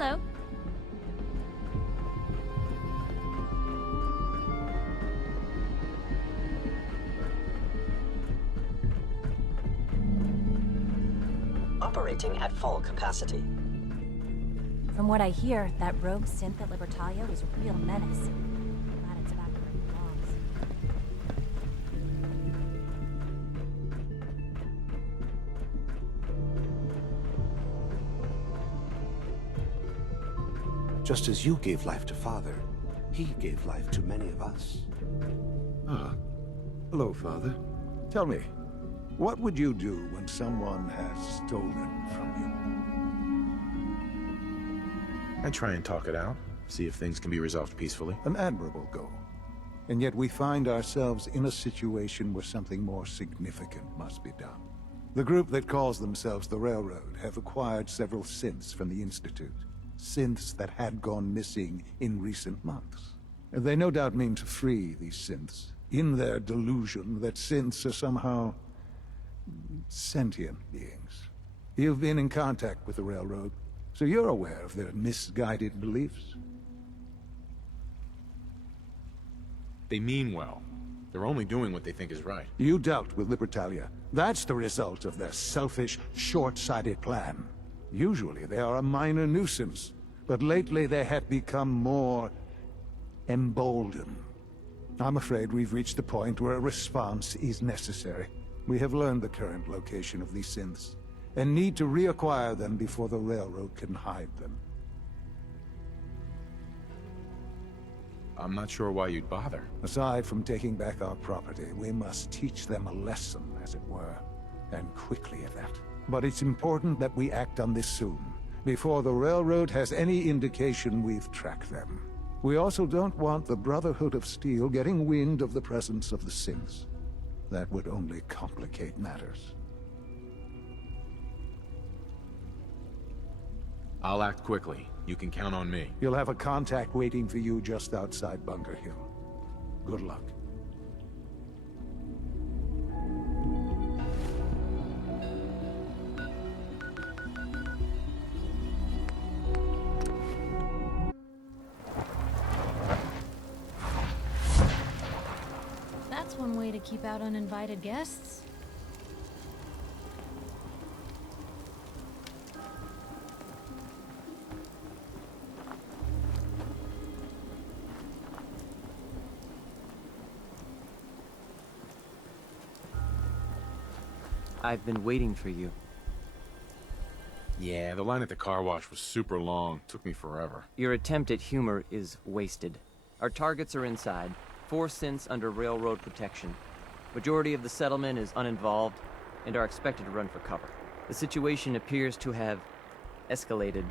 Hello. Operating at full capacity. From what I hear, that rogue synth at Libertalia was a real menace. Glad it's back where it belongs. Just as you gave life to Father, he gave life to many of us. Ah. Hello, Father. Tell me, what would you do when someone has stolen from you? I try and talk it out, see if things can be resolved peacefully. An admirable goal. And yet we find ourselves in a situation where something more significant must be done. The group that calls themselves the Railroad have acquired several synths from the Institute. Synths that had gone missing in recent months. And they no doubt mean to free these synths, in their delusion that synths are somehow sentient beings. You've been in contact with the Railroad, so you're aware of their misguided beliefs. They mean well. They're only doing what they think is right. You dealt with Libertalia. That's the result of their selfish, short-sighted plan. Usually they are a minor nuisance, but lately they have become more emboldened. I'm afraid we've reached the point where a response is necessary. We have learned the current location of these synths, and need to reacquire them before the Railroad can hide them. I'm not sure why you'd bother. Aside from taking back our property, we must teach them a lesson, as it were, and quickly at that. But it's important that we act on this soon, before the Railroad has any indication we've tracked them. We also don't want the Brotherhood of Steel getting wind of the presence of the synths. That would only complicate matters. I'll act quickly. You can count on me. You'll have a contact waiting for you just outside Bunker Hill. Good luck. That's one way to keep out uninvited guests. I've been waiting for you. Yeah, the line at the car wash was super long. Took me forever. Your attempt at humor is wasted. Our targets are inside. 4 synths under railroad protection. Majority of the settlement is uninvolved and are expected to run for cover. The situation appears to have escalated.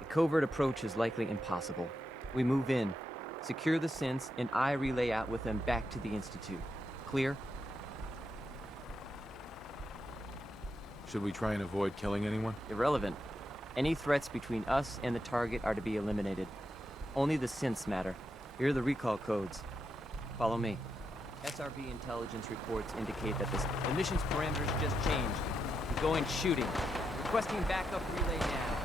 A covert approach is likely impossible. We move in, secure the synths, and I relay out with them back to the Institute. Clear? Should we try and avoid killing anyone? Irrelevant. Any threats between us and the target are to be eliminated. Only the synths matter. Here are the recall codes. Follow me. SRB intelligence reports indicate that the mission's parameters just changed. We're going shooting. Requesting backup relay now.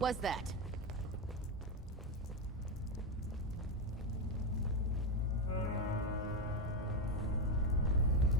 What was that?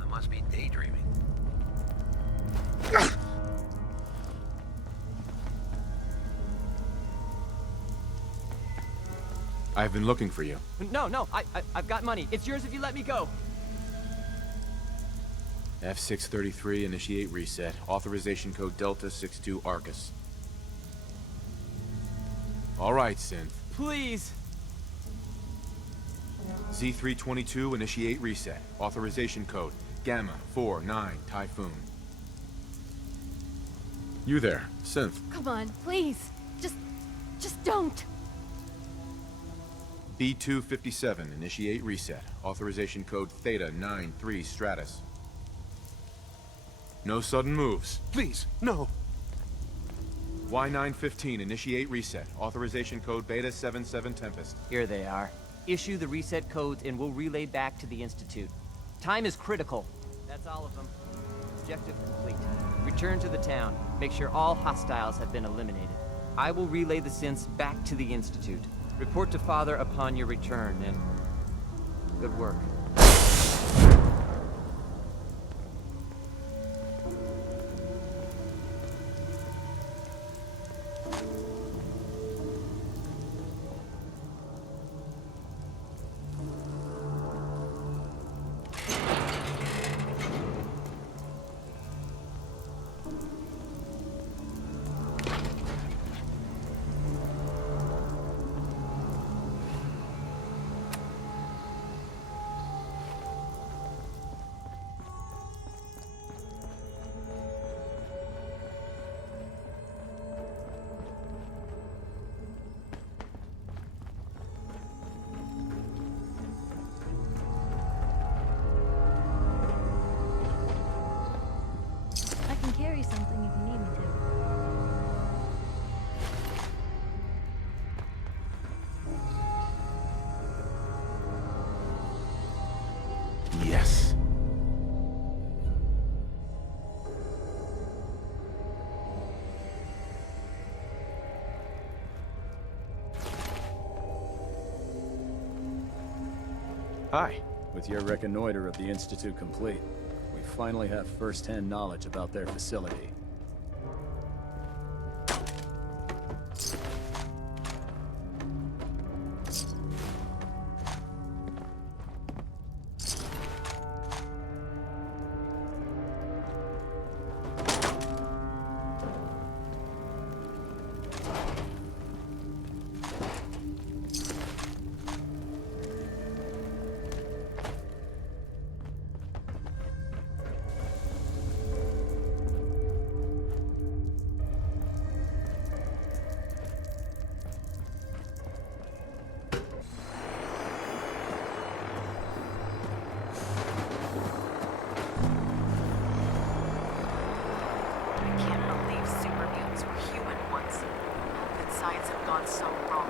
I must be daydreaming. I've been looking for you. No, I've got money. It's yours if you let me go. F633, initiate reset. Authorization code Delta 62 Arcus. All right, Synth. Please. Z322, initiate reset. Authorization code Gamma 49 Typhoon. You there, Synth. Come on, please. Just don't. B257, initiate reset. Authorization code Theta 93 Stratus. No sudden moves. Please, no. Y915, initiate reset. Authorization code Beta 77 Tempest. Here they are. Issue the reset codes and we'll relay back to the Institute. Time is critical. That's all of them. Objective complete. Return to the town. Make sure all hostiles have been eliminated. I will relay the synths back to the Institute. Report to Father upon your return, and good work. I can carry something if you need me to. Yes. Hi. With your reconnoiter of the Institute complete, we finally have first-hand knowledge about their facility. I can't believe super mutants were human once. How could science have gone so wrong?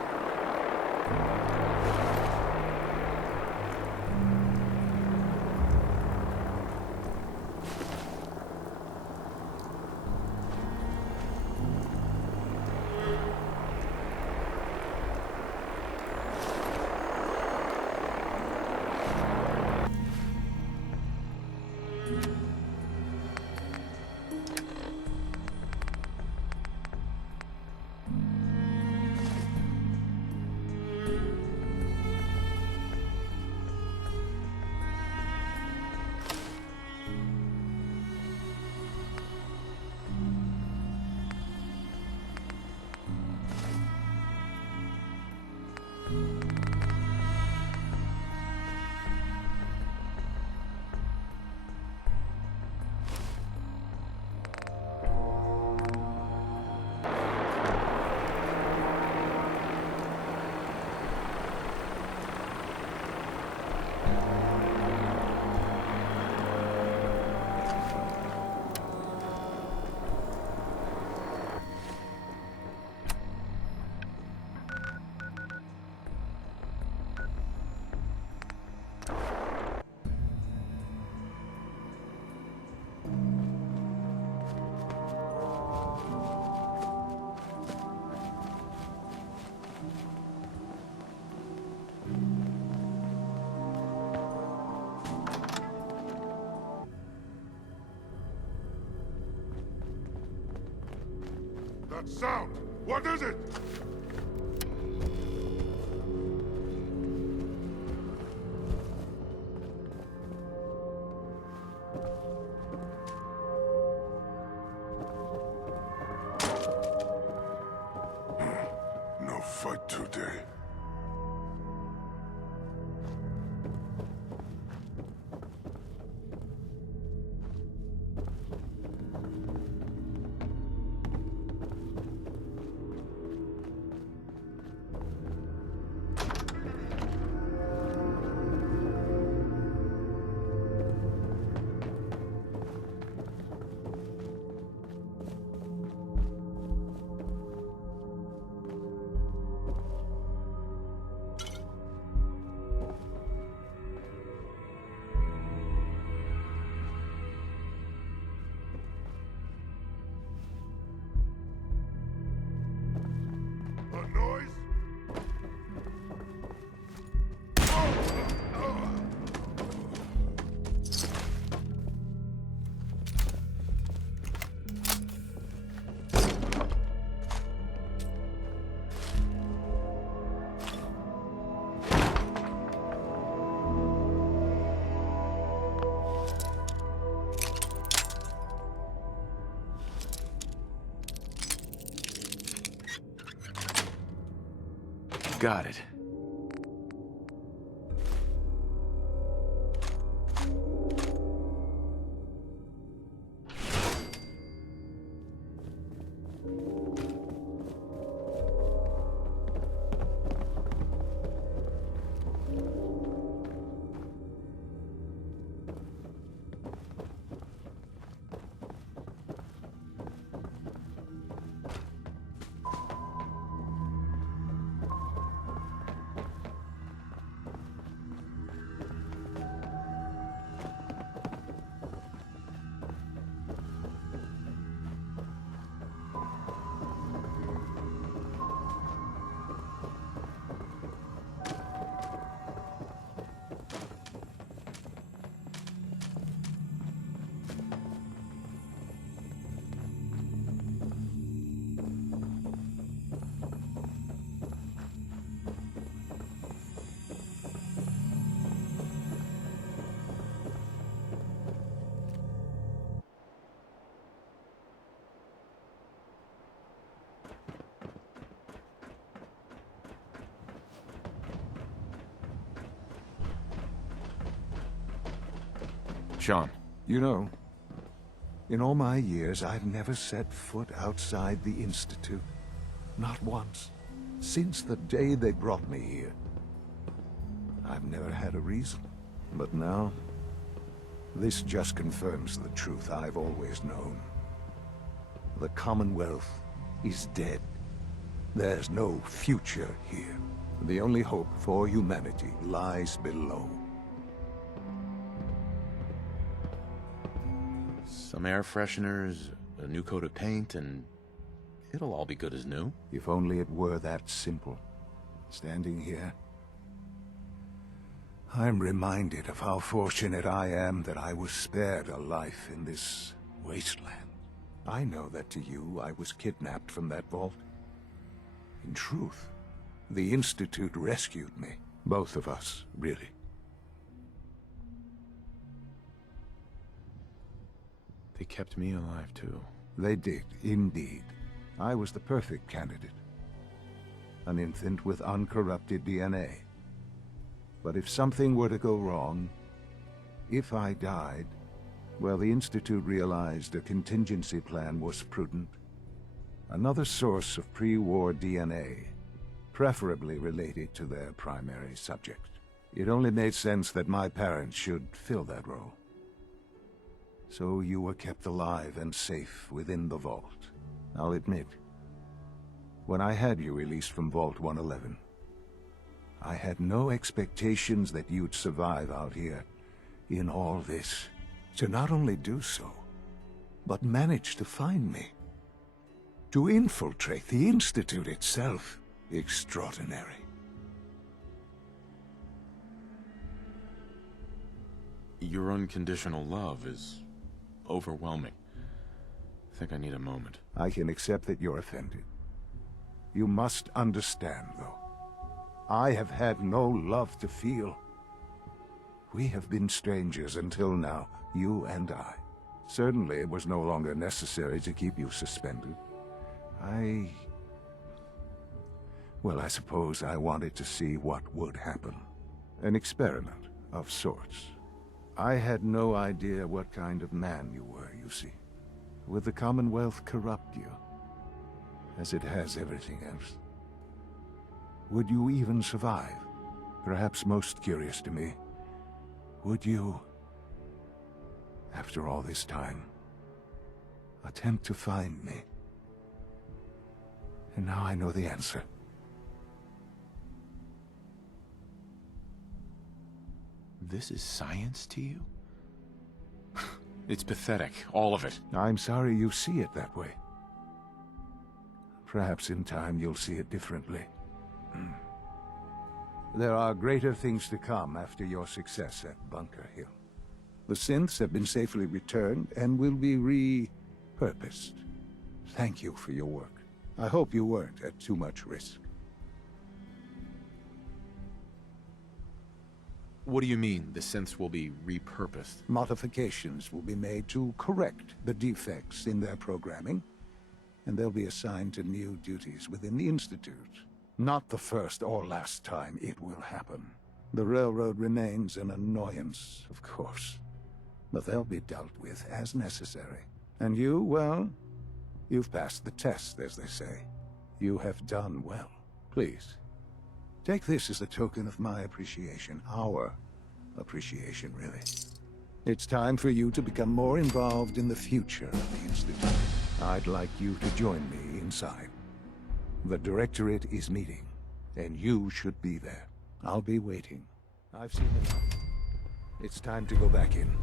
That sound! What is it? No fight today. A noise? Got it. Sean. You know, in all my years, I've never set foot outside the Institute. Not once. Since the day they brought me here. I've never had a reason. But now, this just confirms the truth I've always known. The Commonwealth is dead. There's no future here. The only hope for humanity lies below. Some air fresheners, a new coat of paint, and it'll all be good as new. If only it were that simple. Standing here, I'm reminded of how fortunate I am that I was spared a life in this wasteland. I know that to you, I was kidnapped from that vault. In truth, the Institute rescued me. Both of us, really. They kept me alive, too. They did, indeed. I was the perfect candidate. An infant with uncorrupted DNA. But if something were to go wrong, if I died, well, the Institute realized a contingency plan was prudent. Another source of pre-war DNA, preferably related to their primary subject. It only made sense that my parents should fill that role. So you were kept alive and safe within the vault. I'll admit, when I had you released from Vault 111, I had no expectations that you'd survive out here in all this. To not only do so, but manage to find me. To infiltrate the Institute itself. Extraordinary. Your unconditional love is overwhelming. think I need a moment. I can accept that you're offended. You must understand, though. I have had no love to feel. We have been strangers until now, you and I. Certainly it was no longer necessary to keep you suspended. Well, I suppose I wanted to see what would happen. An experiment of sorts. I had no idea what kind of man you were, you see. Would the Commonwealth corrupt you, as it has everything else? Would you even survive? Perhaps most curious to me, would you, after all this time, attempt to find me? And now I know the answer. This is science to you? It's pathetic, all of it. I'm sorry you see it that way. Perhaps in time you'll see it differently. There are greater things to come after your success at Bunker Hill. The synths have been safely returned and will be repurposed. Thank you for your work. I hope you weren't at too much risk. What do you mean, the synths will be repurposed? Modifications will be made to correct the defects in their programming, and they'll be assigned to new duties within the Institute. Not the first or last time it will happen. The Railroad remains an annoyance, of course, but they'll be dealt with as necessary. And you, well, you've passed the test, as they say. You have done well. Please, take this as a token of my appreciation. Our appreciation, really. It's time for you to become more involved in the future of the Institute. I'd like you to join me inside. The Directorate is meeting, and you should be there. I'll be waiting. I've seen enough. It's time to go back in.